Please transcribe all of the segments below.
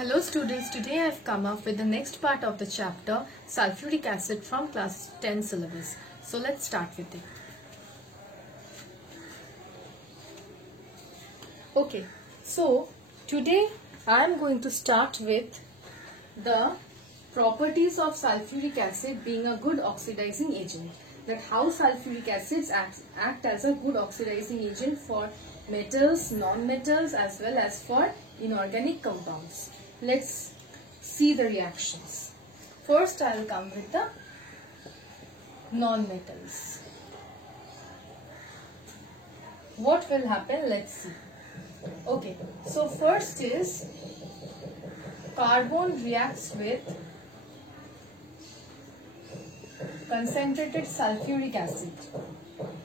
Hello students, today I have come up with the next part of the chapter sulfuric acid from class 10 syllabus. So let's start with it. Okay, so today I am going to start with the properties of sulfuric acid being a good oxidizing agent. That how sulfuric acids act as a good oxidizing agent for metals, non-metals as well as for inorganic compounds. Let's see the reactions. First I will come with the non-metals. What will happen? Let's see. Okay, so first is carbon reacts with concentrated sulfuric acid,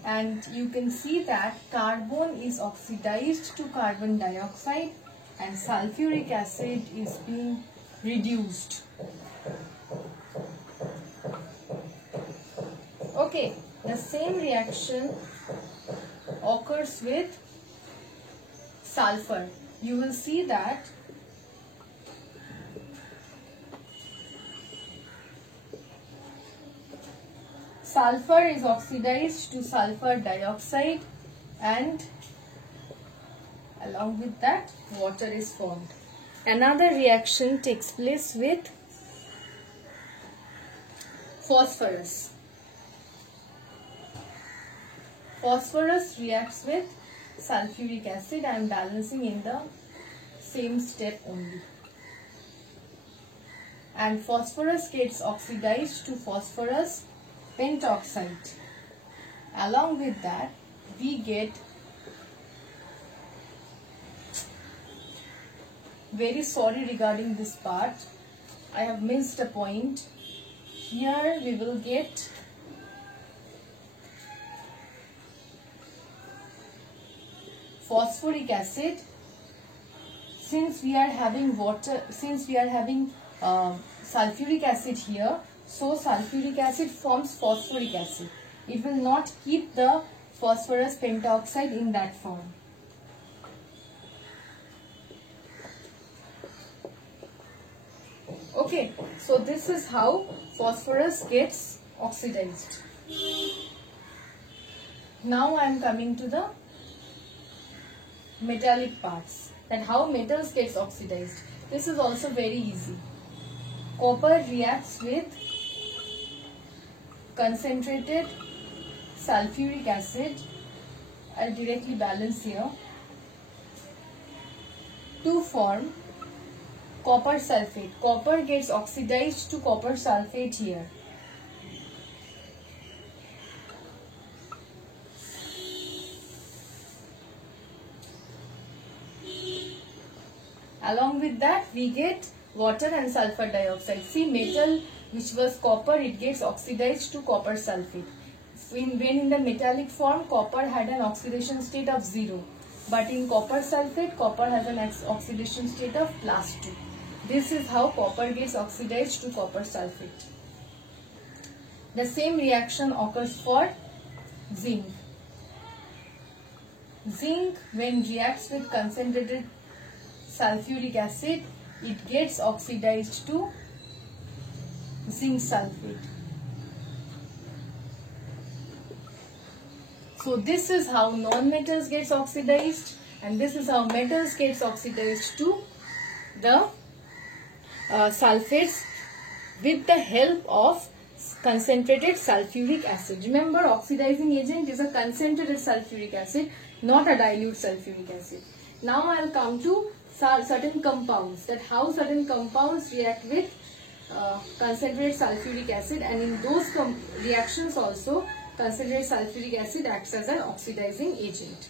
and you can see that carbon is oxidized to carbon dioxide and sulfuric acid is being reduced. Okay, the same reaction occurs with sulfur. You will see that sulfur is oxidized to sulfur dioxide and along with that water is formed. Another reaction takes place with phosphorus. Phosphorus reacts with sulfuric acid. I am balancing in the same step only. And phosphorus gets oxidized to phosphorus pentoxide. Along with that, we get, very sorry regarding this part, I have missed a point. Here we will get phosphoric acid. Since we are having water, since we are having sulfuric acid here, so sulfuric acid forms phosphoric acid. It will not keep the phosphorus pentoxide in that form. Okay, so this is how phosphorus gets oxidized. Now I am coming to the metallic parts, that how metals gets oxidized. This is also very easy. Copper reacts with concentrated sulfuric acid. I'll directly balance here to form copper sulfate. Copper gets oxidized to copper sulfate here. Along with that, we get water and sulfur dioxide. See, metal which was copper, it gets oxidized to copper sulfate. When in the metallic form, copper had an oxidation state of 0. But in copper sulfate, copper has an oxidation state of +2. This is how copper gets oxidized to copper sulfate. The same reaction occurs for zinc. Zinc, when reacts with concentrated sulfuric acid, it gets oxidized to zinc sulfate. So this is how non-metals gets oxidized, and this is how metals gets oxidized to the sulfates with the help of concentrated sulfuric acid. Remember, oxidizing agent is a concentrated sulfuric acid, not a dilute sulfuric acid. Now I will come to certain compounds, that how certain compounds react with concentrated sulfuric acid, and in those reactions also concentrated sulfuric acid acts as an oxidizing agent.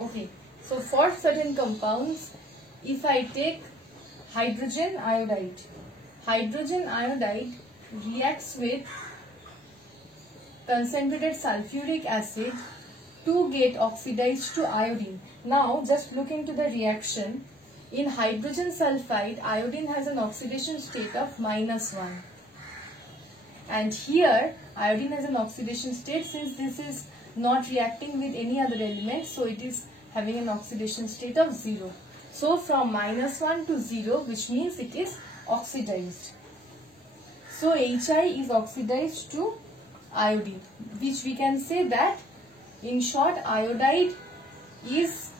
Okay, so for certain compounds, if I take hydrogen iodide reacts with concentrated sulfuric acid to get oxidized to iodine. Now just look into the reaction. In hydrogen sulfide, iodine has an oxidation state of -1. and here iodine has an oxidation state. Since this is not reacting with any other element, so it is having an oxidation state of 0. So from -1 to 0, which means it is oxidized. So Hi is oxidized to iodine, which we can say that, in short, iodide is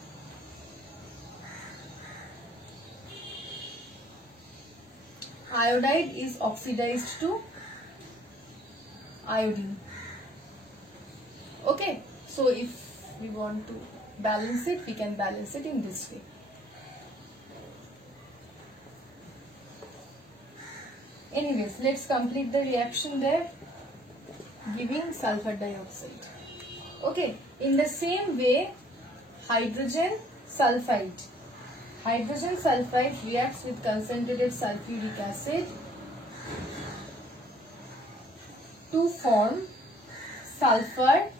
oxidized to iodine. Okay, so if we want to balance it, we can balance it in this way. Anyways, let's complete the reaction there, giving sulfur dioxide. Okay, in the same way, hydrogen sulfide. Hydrogen sulfide reacts with concentrated sulfuric acid to form sulfur,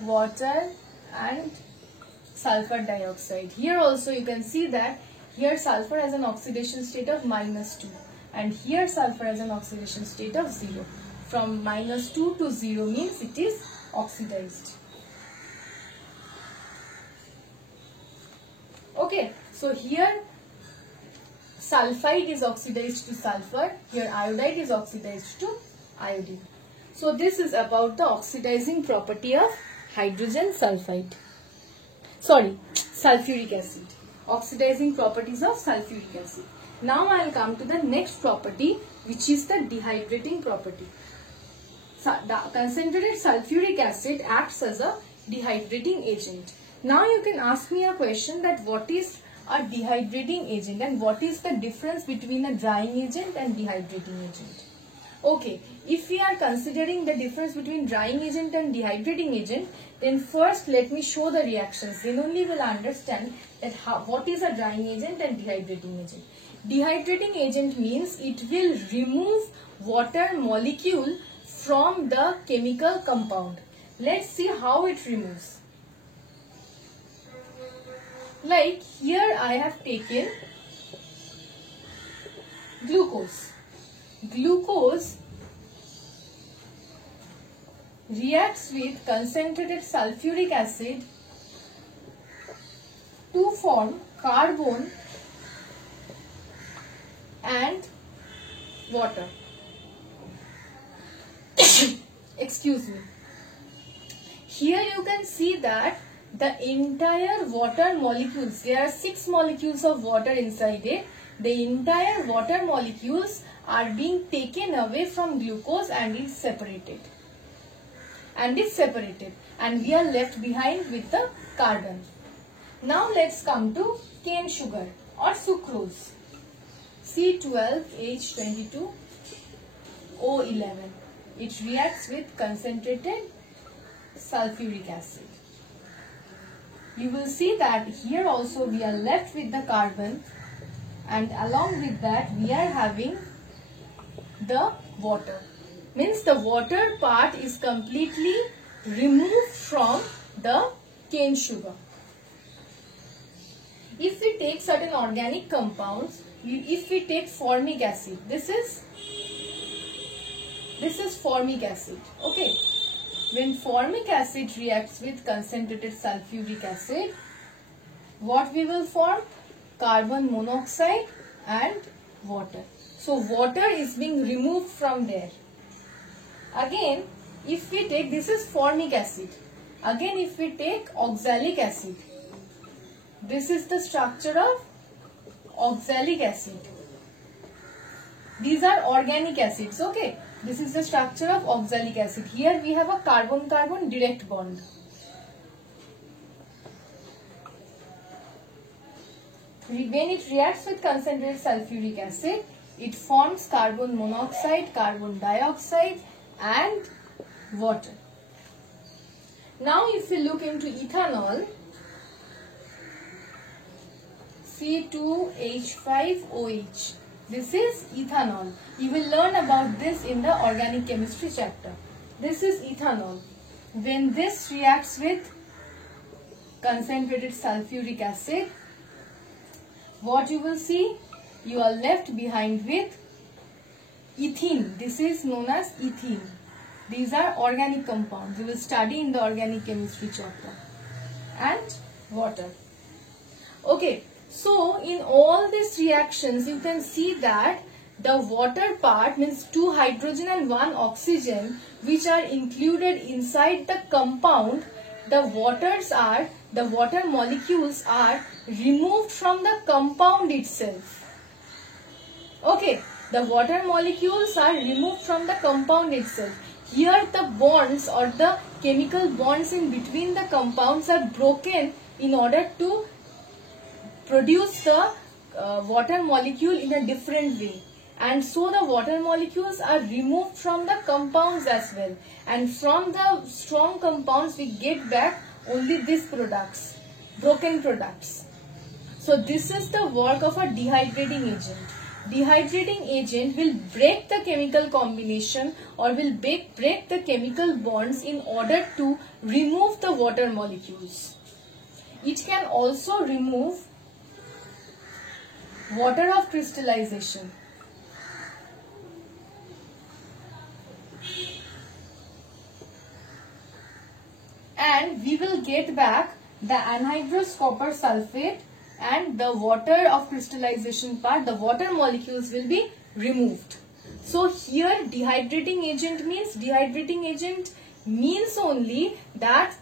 water and sulfur dioxide. Here also you can see that here sulfur has an oxidation state of -2 and here sulfur has an oxidation state of 0. From -2 to 0 means it is oxidized. Okay, so here sulfide is oxidized to sulfur, here iodide is oxidized to iodine. So this is about the oxidizing property of hydrogen sulfide. Sorry, sulfuric acid. Oxidizing properties of sulfuric acid. Now I will come to the next property, which is the dehydrating property. The concentrated sulfuric acid acts as a dehydrating agent. Now you can ask me a question that what is a dehydrating agent and what is the difference between a drying agent and dehydrating agent. Okay, if we are considering the difference between drying agent and dehydrating agent, then first let me show the reactions. Then only we'll understand that what is a drying agent and dehydrating agent. Dehydrating agent means it will remove water molecule from the chemical compound. Let's see how it removes. Like here I have taken glucose. Glucose reacts with concentrated sulfuric acid to form carbon and water. Excuse me. Here you can see that the entire water molecules, there are 6 molecules of water inside it. The entire water molecules are being taken away from glucose and is separated. And we are left behind with the carbon. Now let's come to cane sugar or sucrose. C12H22O11. It reacts with concentrated sulfuric acid. You will see that here also we are left with the carbon, and along with that we are having the water. Means the water part is completely removed from the cane sugar. If we take certain organic compounds, if we take formic acid, this is formic acid. Okay. When formic acid reacts with concentrated sulfuric acid, what we will form? Carbon monoxide and water. So water is being removed from there. Again, if we take, this is formic acid. Again, if we take oxalic acid, this is the structure of oxalic acid. These are organic acids, okay. This is the structure of oxalic acid. Here we have a carbon-carbon direct bond. When it reacts with concentrated sulfuric acid, it forms carbon monoxide, carbon dioxide and water. Now if we look into ethanol, C2H5OH. This is ethanol. You will learn about this in the organic chemistry chapter. This is ethanol. When this reacts with concentrated sulfuric acid, what you will see? You are left behind with ethene. This is known as ethene. These are organic compounds. We will study in the organic chemistry chapter. And water. Okay, so in all these reactions, you can see that the water part means 2 hydrogen and 1 oxygen, which are included inside the compound. The water molecules are removed from the compound itself. Okay, the water molecules are removed from the compound itself. Here the bonds or the chemical bonds in between the compounds are broken in order to produce the water molecule in a different way. And so the water molecules are removed from the compounds as well. And from the strong compounds we get back only these products, broken products. So this is the work of a dehydrating agent. Dehydrating agent will break the chemical combination or will break the chemical bonds in order to remove the water molecules. It can also remove water of crystallization. And we will get back the anhydrous copper sulfate and the water of crystallization part. The water molecules will be removed. So here dehydrating agent means only that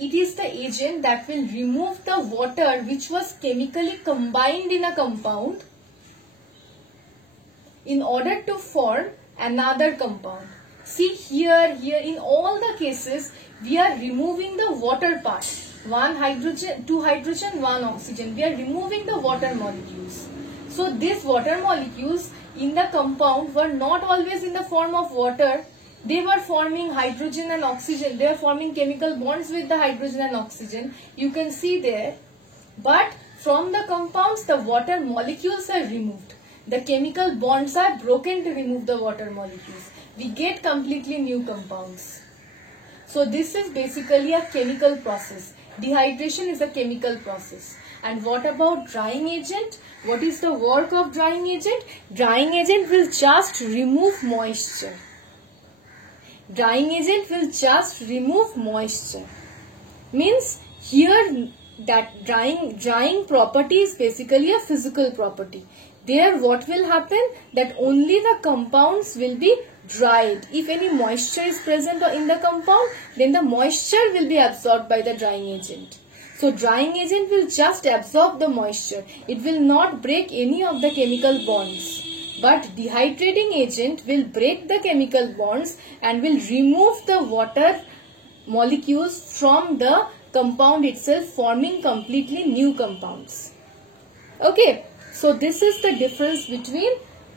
it is the agent that will remove the water which was chemically combined in a compound in order to form another compound. See here in all the cases we are removing the water part. 1 hydrogen, 2 hydrogen, 1 oxygen. We are removing the water molecules. So these water molecules in the compound were not always in the form of water. They were forming hydrogen and oxygen. They are forming chemical bonds with the hydrogen and oxygen. You can see there. But from the compounds the water molecules are removed. The chemical bonds are broken to remove the water molecules. We get completely new compounds. So this is basically a chemical process. Dehydration is a chemical process. And what about drying agent? What is the work of drying agent? Drying agent will just remove moisture. Drying agent will just remove moisture. Means here that drying property is basically a physical property. There what will happen? That only the compounds will be dried. If any moisture is present in the compound, then the moisture will be absorbed by the drying agent. So drying agent will just absorb the moisture. It will not break any of the chemical bonds. But dehydrating agent will break the chemical bonds and will remove the water molecules from the compound itself, forming completely new compounds. Okay, so this is the difference between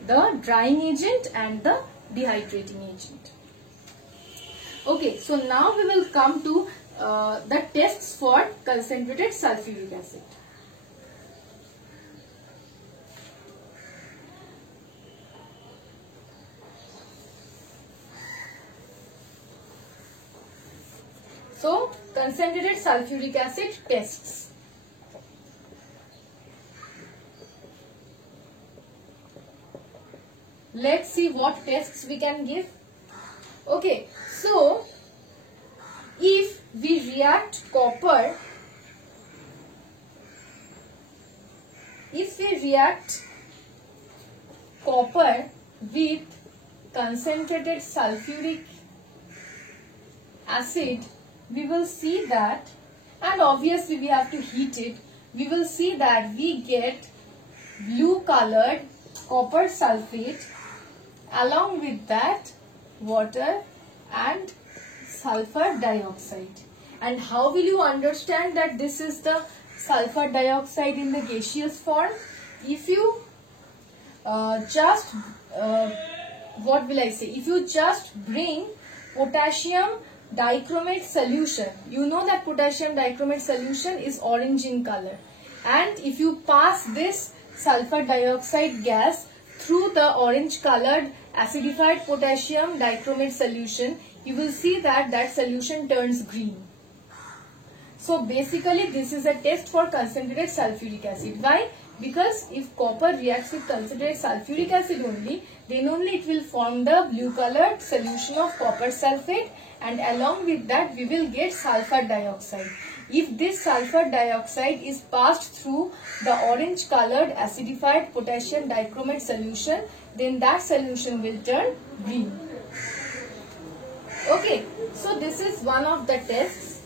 the drying agent and the dehydrating agent. Okay, so now we will come to the tests for concentrated sulfuric acid. So, concentrated sulfuric acid tests. Let's see what tests we can give. Okay, so if we react copper, with concentrated sulfuric acid, we will see that, and obviously we have to heat it, we will see that we get blue colored copper sulfate, along with that water and sulfur dioxide. And how will you understand that this is the sulfur dioxide in the gaseous form? If you if you just bring potassium dichromate solution, you know that potassium dichromate solution is orange in color, and if you pass this sulfur dioxide gas through the orange colored acidified potassium dichromate solution, you will see that that solution turns green. So basically this is a test for concentrated sulfuric acid. Why? because if copper reacts with concentrated sulfuric acid only, then only it will form the blue colored solution of copper sulfate, and along with that we will get sulfur dioxide. If this sulfur dioxide is passed through the orange colored acidified potassium dichromate solution, then that solution will turn green. Okay, so this is one of the tests.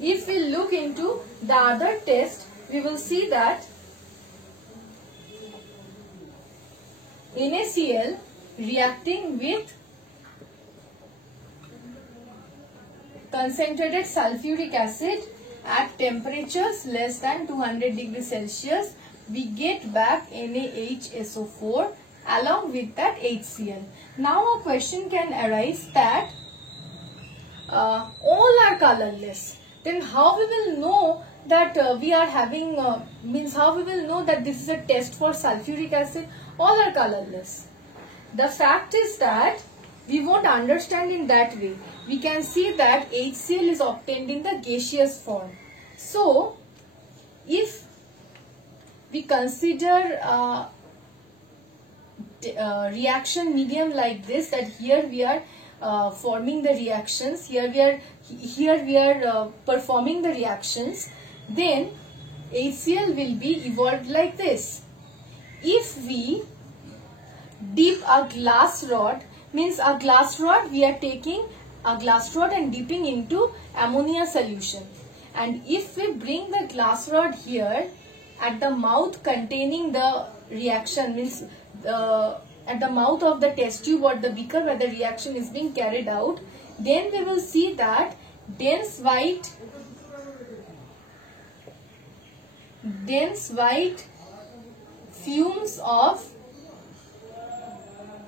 If we look into the other test, we will see that NaCl reacting with concentrated sulfuric acid at temperatures less than 200 degrees Celsius, we get back NaHSO4 along with that HCl. Now a question can arise that all are colorless. Then how we will know that we are having, how we will know that this is a test for sulfuric acid? All are colorless. The fact is that we won't understand in that way. We can see that HCl is obtained in the gaseous form. So, if we consider reaction medium like this, that here we are forming the reactions, here we are performing the reactions, then HCl will be evolved like this. If we dip a glass rod, means a glass rod, we are taking a glass rod and dipping into ammonia solution, and if we bring the glass rod here at the mouth containing the reaction, means at the mouth of the test tube or the beaker where the reaction is being carried out, then we will see that dense white fumes of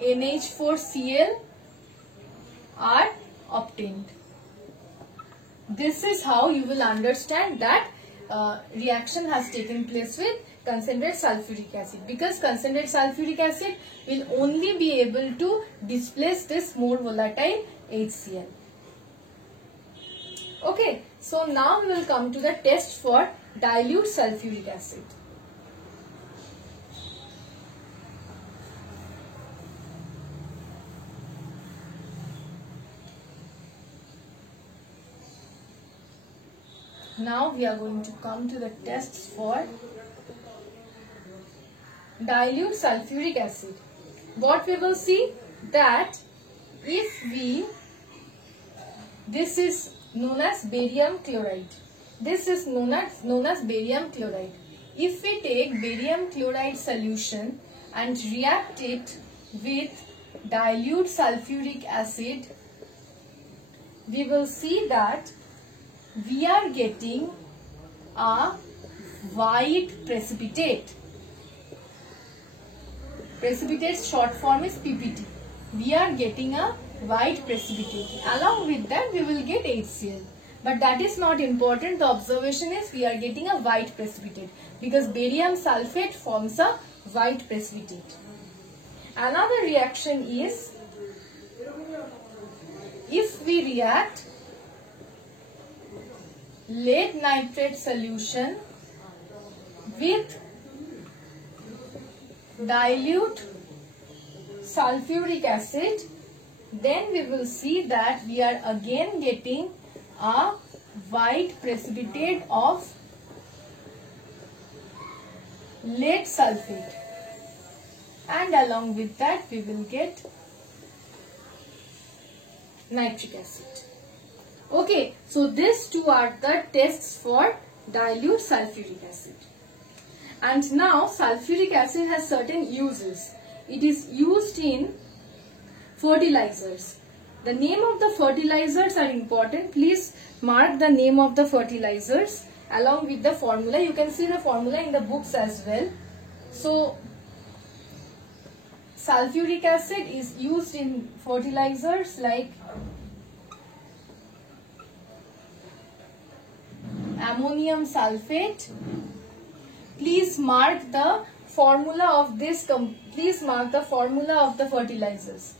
NH4Cl are obtained. This is how you will understand that reaction has taken place with concentrated sulfuric acid, because concentrated sulfuric acid will only be able to displace this more volatile HCl. Okay, so now we will come to the test for dilute sulfuric acid. Now we are going to come to the tests for dilute sulfuric acid. What we will see that if this is known as barium chloride. This is known as barium chloride. If we take barium chloride solution and react it with dilute sulfuric acid, we will see that we are getting a white precipitate. Precipitate's short form is PPT. We are getting a white precipitate. Along with that we will get HCl. But that is not important. The observation is we are getting a white precipitate because barium sulfate forms a white precipitate. Another reaction is if we react lead nitrate solution with dilute sulfuric acid, then we will see that we are again getting a white precipitate of lead sulfate, and along with that we will get nitric acid. Okay, so these two are the tests for dilute sulfuric acid. And now sulfuric acid has certain uses. It is used in fertilizers. The name of the fertilizers are important. Please mark the name of the fertilizers along with the formula. You can see the formula in the books as well. So sulfuric acid is used in fertilizers like ammonium sulfate. Please mark the formula of this. Please mark the formula of the fertilizers.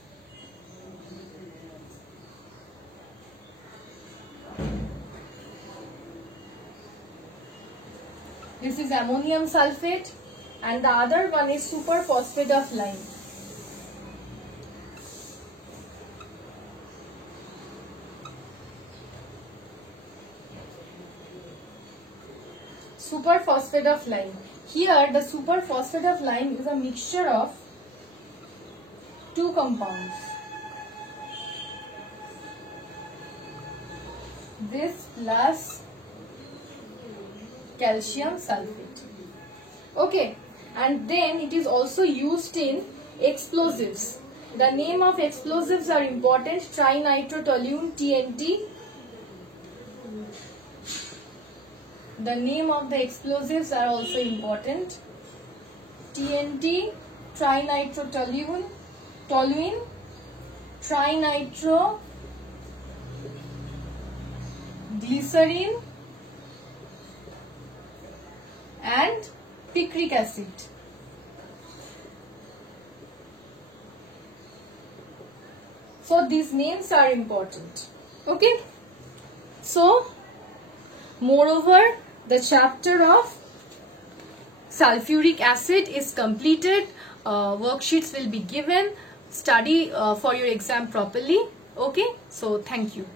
This is ammonium sulfate, and the other one is superphosphate of lime. Superphosphate of lime. Here the superphosphate of lime is a mixture of two compounds. This plus calcium sulfate. Okay, and then it is also used in explosives. The name of explosives are important. Trinitrotoluene, TNT. The name of the explosives are also important. TNT, trinitrotoluene, trinitro-glycerine, and picric acid. So these names are important. Okay. So moreover, the chapter of sulfuric acid is completed. Worksheets will be given. Study for your exam properly. Okay. So thank you.